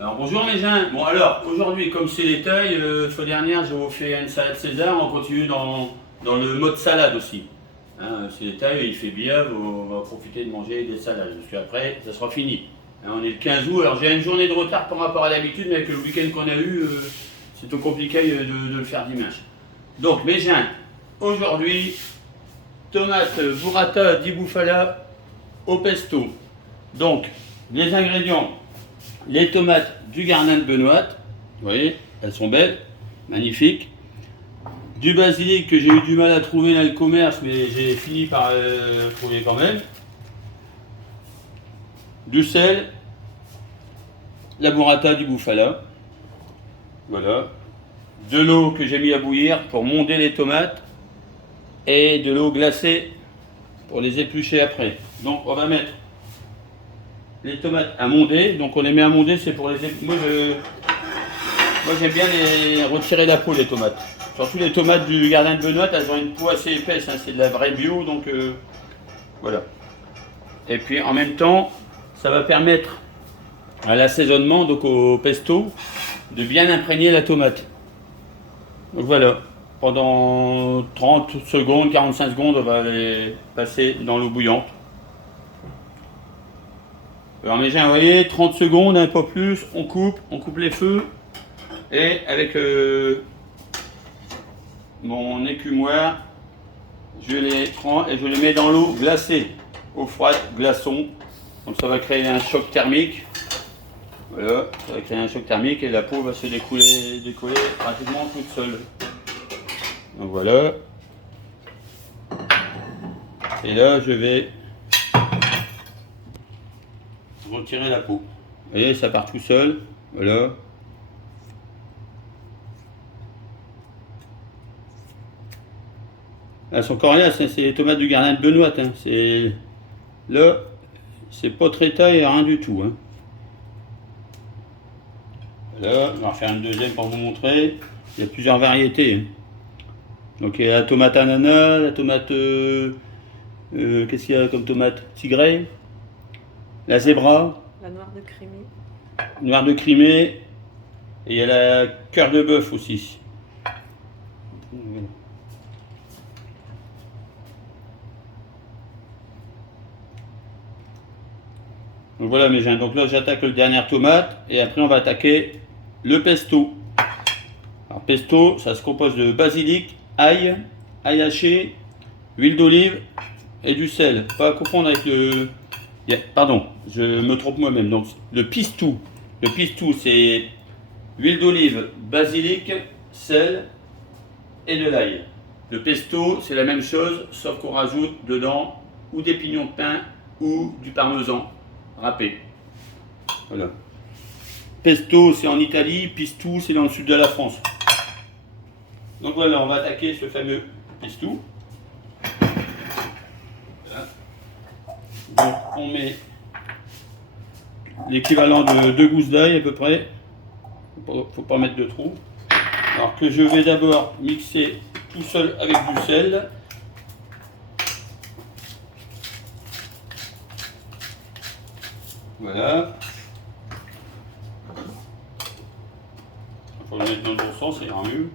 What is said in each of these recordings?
Alors bonjour mes gens. Bon alors, aujourd'hui comme c'est les tailles, fois dernière je vous fais une salade César, on continue dans le mode salade aussi. Hein, c'est les tailles, il fait bien, on va profiter de manger des salades, parce qu'après ça sera fini. Hein, on est le 15 août, alors j'ai une journée de retard par rapport à l'habitude, mais avec le week-end qu'on a eu, c'est tout compliqué de le faire dimanche. Donc mes gens, aujourd'hui, tomate burrata di bufala au pesto. Donc, les ingrédients. Les tomates du Gardin de Benoît, vous voyez, elles sont belles, magnifiques. Du basilic que j'ai eu du mal à trouver dans le commerce, mais j'ai fini par le trouver quand même. Du sel, la burrata du bufala, voilà. De l'eau que j'ai mis à bouillir pour monder les tomates et de l'eau glacée pour les éplucher après. Donc on va mettre les tomates à monder, donc on les met à monder, c'est pour les... Moi j'aime bien les retirer la peau, les tomates. Surtout les tomates du Gardin de Benoît, elles ont une peau assez épaisse, hein, c'est de la vraie bio, donc voilà. Et puis en même temps, ça va permettre à l'assaisonnement, donc au pesto, de bien imprégner la tomate. Donc voilà, pendant 30 secondes, 45 secondes, on va les passer dans l'eau bouillante. Alors mes gens, vous voyez, 30 secondes, un peu plus, on coupe les feux et avec mon écumoire, je les prends et je les mets dans l'eau glacée, eau froide, glaçon. Donc ça va créer un choc thermique. Voilà, ça va créer un choc thermique et la peau va se décoller pratiquement toute seule. Donc voilà. Et là, je vais retirer la peau. Vous voyez, ça part tout seul. Voilà. Elles sont coriaces, hein, c'est les tomates du Gardin de Benoît. Hein. C'est là, c'est pas très taille, rien du tout. Hein. Voilà, on va refaire une deuxième pour vous montrer. Il y a plusieurs variétés. Hein. Donc il y a la tomate ananas, la tomate... qu'est-ce qu'il y a comme tomate? Tigré. La zébra. La noire de Crimée. Noire de Crimée. Et il y a la cœur de bœuf aussi. Donc voilà mes gens. Donc là j'attaque le dernière tomate et après on va attaquer le pesto. Alors pesto, ça se compose de basilic, ail haché, huile d'olive et du sel. Pas à confondre avec le... Pardon, je me trompe moi-même. Donc le pistou. Le pistou, c'est huile d'olive, basilic, sel et de l'ail. Le pesto, c'est la même chose, sauf qu'on rajoute dedans ou des pignons de pain ou du parmesan râpé. Voilà. Pesto, c'est en Italie. Pistou, c'est dans le sud de la France. Donc voilà, on va attaquer ce fameux pistou. Voilà. Donc on met l'équivalent de 2 gousses d'ail à peu près. Faut pas mettre de trou. Alors que je vais d'abord mixer tout seul avec du sel. Voilà. Il faut le mettre dans le bon sens, ça ira mieux.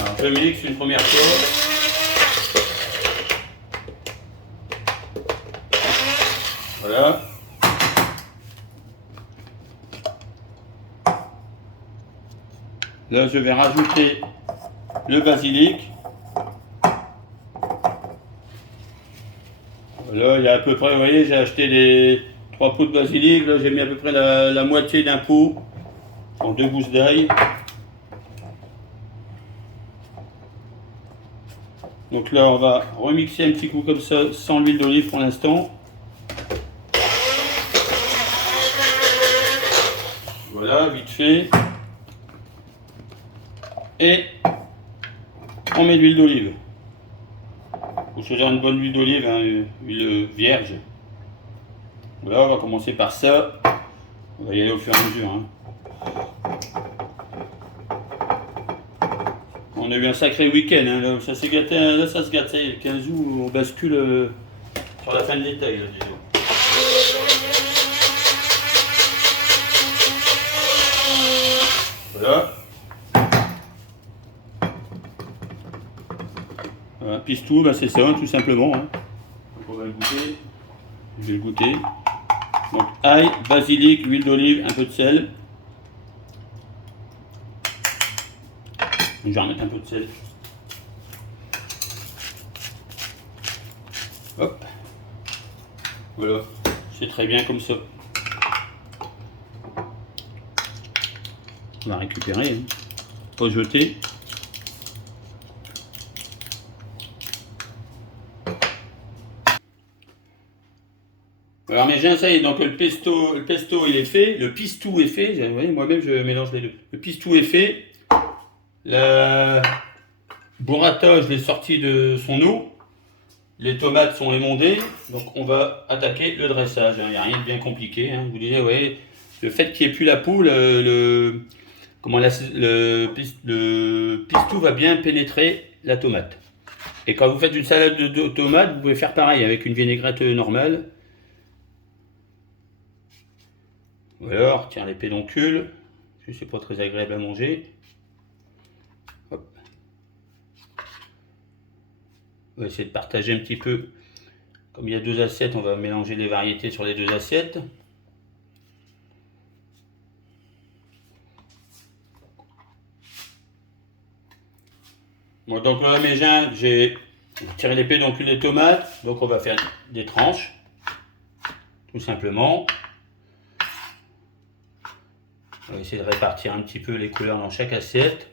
Alors je mixe une première fois. Voilà. Là, je vais rajouter le basilic. Voilà, il y a à peu près, vous voyez, j'ai acheté les 3 pots de basilic. Là, j'ai mis à peu près la moitié d'un pot en 2 gousses d'ail. Donc là, on va remixer un petit coup comme ça, sans l'huile d'olive pour l'instant. Voilà, vite fait. Et on met de l'huile d'olive. Il faut choisir une bonne huile d'olive, hein, huile vierge. Voilà, on va commencer par ça. On va y aller au fur et à mesure. Hein. On a eu un sacré week-end, hein, là, ça s'est gâté, là ça se gâte, le 15 août, on bascule sur la fin de l'été. pistou, bah c'est ça, tout simplement. Hein. Donc on va le goûter. Je vais le goûter. Donc ail, basilic, huile d'olive, un peu de sel. Je vais remettre un peu de sel. Hop. Voilà. C'est très bien comme ça. On va récupérer. Hein. Pas jeter. Alors mes gens, ça y est, donc le pesto il est fait, le pistou est fait, vous voyez, moi-même je mélange les deux. Le pistou est fait, la burrata je l'ai sorti de son eau, les tomates sont émondées, donc on va attaquer le dressage, il n'y a rien de bien compliqué, hein. Vous disiez, vous voyez, le fait qu'il n'y ait plus la poule, le pistou va bien pénétrer la tomate. Et quand vous faites une salade de tomates, vous pouvez faire pareil avec une vinaigrette normale. Ou alors, tiens, les pédoncules, parce que c'est pas très agréable à manger. Hop. On va essayer de partager un petit peu. Comme il y a deux assiettes, on va mélanger les variétés sur les deux assiettes. Bon, donc là, mes gens, j'ai tiré les pédoncules des tomates. Donc on va faire des tranches, tout simplement. On va essayer de répartir un petit peu les couleurs dans chaque assiette.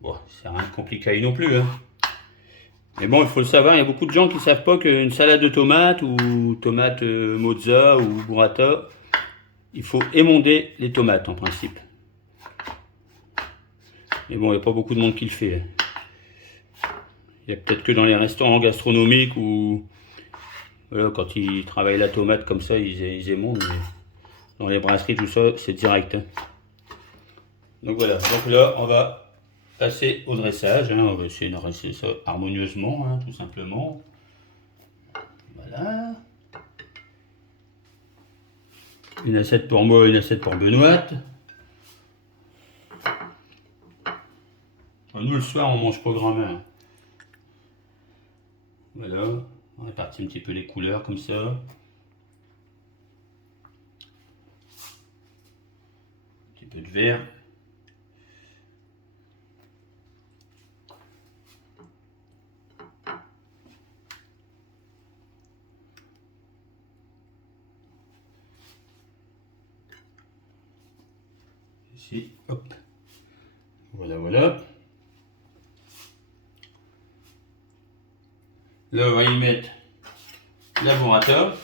Bon, c'est rien de compliqué non plus. Hein. Mais bon, il faut le savoir, il y a beaucoup de gens qui ne savent pas qu'une salade de tomates ou tomate mozza ou burrata, il faut émonder les tomates en principe. Mais bon, il n'y a pas beaucoup de monde qui le fait. Hein. Il y a peut-être que dans les restaurants gastronomiques où voilà, quand ils travaillent la tomate comme ça, ils émondent. Mais dans les brasseries, tout ça, c'est direct. Hein. Donc voilà, donc là, on va passer au dressage. Hein. On va essayer de dresser ça harmonieusement, hein, tout simplement. Voilà. Une assiette pour moi, une assiette pour Benoît. Nous, le soir, on mange pas grand main. Voilà, on répartit un petit peu les couleurs comme ça. Un petit peu de vert. Ici, hop. Voilà, voilà. Là, on va y mettre la burrata.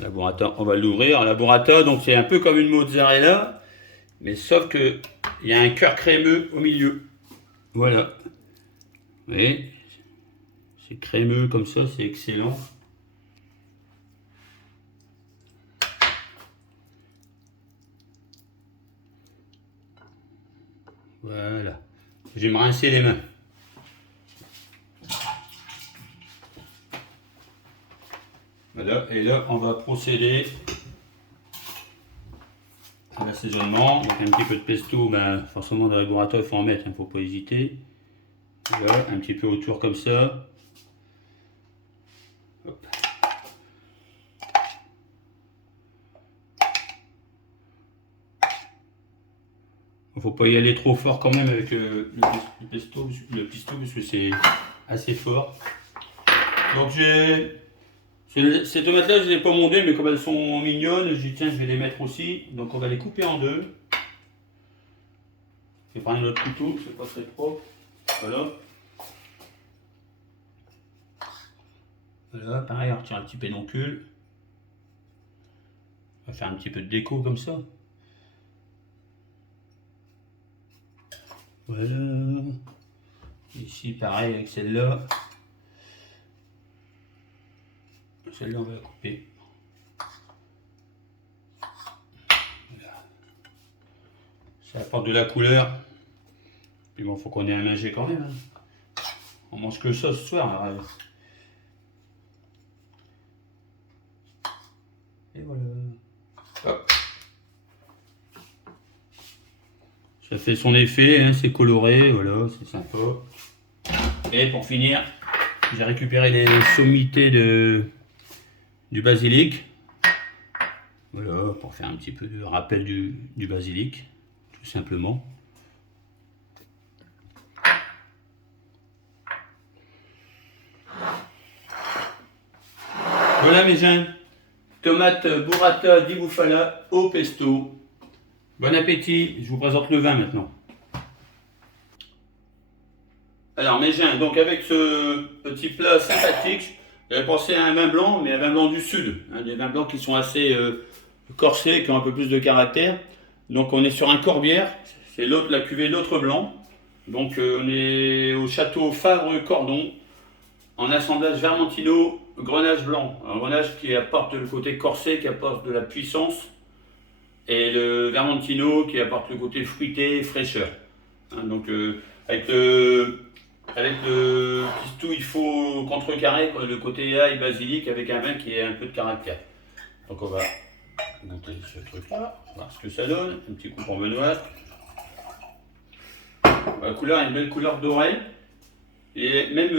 La burrata, on va l'ouvrir. La burrata, donc c'est un peu comme une mozzarella, mais sauf que il y a un cœur crémeux au milieu. Voilà. Vous voyez, c'est crémeux comme ça, c'est excellent. Voilà. Je vais me rincer les mains. Voilà, et là, on va procéder à l'assaisonnement. Donc un petit peu de pesto, ben, forcément dans la burrata, il faut en mettre, il ne faut pas hésiter. Voilà, un petit peu autour comme ça. Hop. Il ne faut pas y aller trop fort quand même avec le pesto, parce que c'est assez fort. Donc ces tomates-là, je ne les ai pas mondées, mais comme elles sont mignonnes, j'ai dit tiens, je vais les mettre aussi. Donc on va les couper en deux. Je vais prendre notre couteau, c'est pas très propre. Voilà. Voilà, pareil, on retire un petit pédoncule. On va faire un petit peu de déco comme ça. Voilà. Ici, pareil avec celle-là. Celle-là, on va la couper. Voilà. Ça apporte de la couleur. Puis bon, faut qu'on ait à manger quand même. Hein. On mange que ça ce soir. Là. Et voilà. Hop. Ça fait son effet, hein, c'est coloré, voilà, c'est sympa. Et pour finir, j'ai récupéré les sommités du basilic. Voilà, pour faire un petit peu de rappel du basilic, tout simplement. Voilà mes gens, tomate burrata di bufala au pesto. Bon appétit, je vous présente le vin maintenant. Alors mes gens, donc avec ce petit plat sympathique, j'avais pensé à un vin blanc, mais un vin blanc du sud. Hein, des vins blancs qui sont assez corsés, qui ont un peu plus de caractère. Donc on est sur un Corbière, c'est l'autre, la cuvée l'autre blanc. Donc on est au château Favre-Cordon, en assemblage Vermentino, Grenache blanc. Un Grenache qui apporte le côté corsé, qui apporte de la puissance, et le Vermentino qui apporte le côté fruité et fraîcheur. Hein, donc avec le pistou, il faut contrecarrer le côté ail basilic avec un vin qui a un peu de caractère. Donc on va goûter ce truc-là, voir ce que ça donne. Un petit coup pour Benoît. La couleur est une belle couleur dorée. Et même,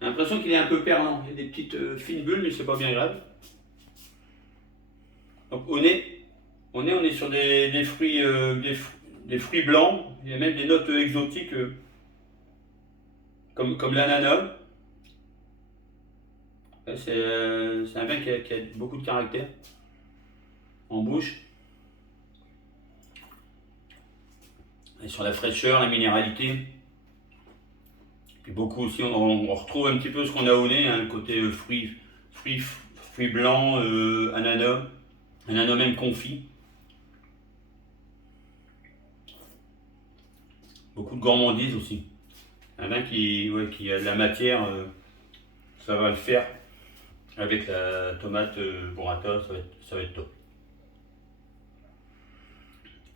j'ai l'impression qu'il est un peu perlant. Il y a des petites fines bulles, mais c'est pas bien grave. Donc on est sur des fruits, des fruits blancs. Il y a même des notes exotiques comme l'ananas. C'est un vin qui a beaucoup de caractère en bouche. Et sur la fraîcheur, la minéralité. Puis beaucoup aussi, on retrouve un petit peu ce qu'on a au nez, hein, le côté fruits blancs, ananas même confit. Beaucoup de gourmandise aussi. Un vin qui a de la matière, ça va le faire. Avec la tomate burrata, ça va être top.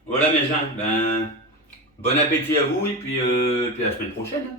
Voilà mes gens, ben, bon appétit à vous et puis à la semaine prochaine.